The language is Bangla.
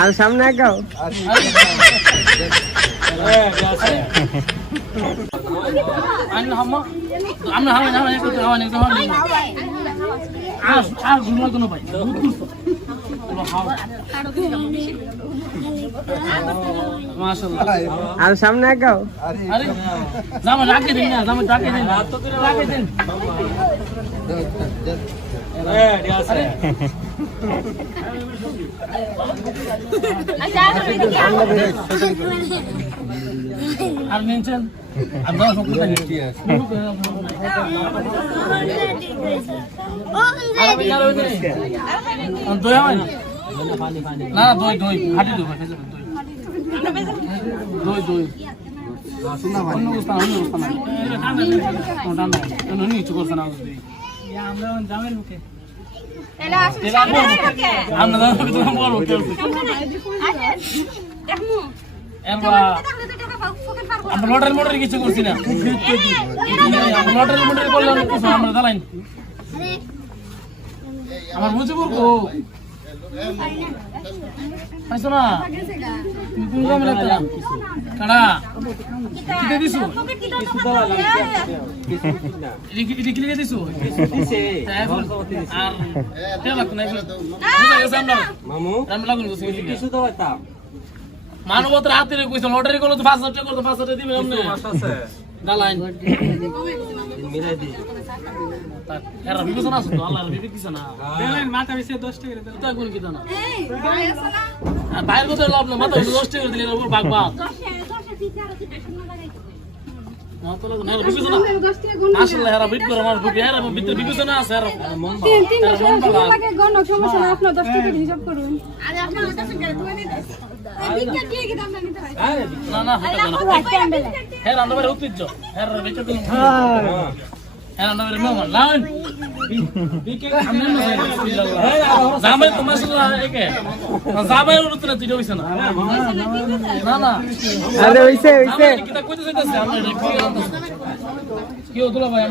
আর সামনে আগাও আর সামনে আগাও আর মেনশন আমরা সবটা নিচ্ছি দই হয় না দই দই হাঁটি দই দই দই অন্য অবস্থা নিচু করছে না আমরা জামের মুখে আমরা লটারি মোটরি কিছু করছি না লটারি মোটরি করলাম আমরা দালাইন আমার বুঝে পড়বো পাইছো না কাড়া কিতে দিছো লিখে দিছো আর তেল লাগতো না মামু আমি লাগুন কিছু তো হইতা মানবতার হাতে কইছো লটারি করলো তো 5,000 টাকা করতে 5,000 টাকা দিবে আমনে দালাইন মিলাই দি এরা বিবেচন আছে তো আল্লাহর বিবেক দিছে না দেলেন মাথা বেশি 10 টাকা দেন তো কোন কি দানা এই আর বাইরে কোথায় লাভ না মাথা 10 টাকা দিলে উপর ভাগবা 10 দিতে আর কি টাকা লাগাইতো না তো না বিবেচন আসলে এরা বিট করে আমার বুকে এরা ভিতরে বিবেচন আছে এরা মন ভালো লাগে গণ সমস্যা না আপনি 10 টাকা হিসাব করুন আরে আপনি 10 টাকা তুমি নিতে এই বিক্কা কি কি দাম নিতে হয় না না হ্যাঁ রান্নাবাড়ি ঐতিহ্য হ্যাঁ বেচে দিন হ্যাঁ রান্নাবাড়ি মেহমান লাউন বিকে আমনে জামাই তোমার সাথে একে জামাই উঠতে না তুই হইছ না না না আরে হইছে কিটা কইতে যাইতাছে আমরা কি হতো ভাই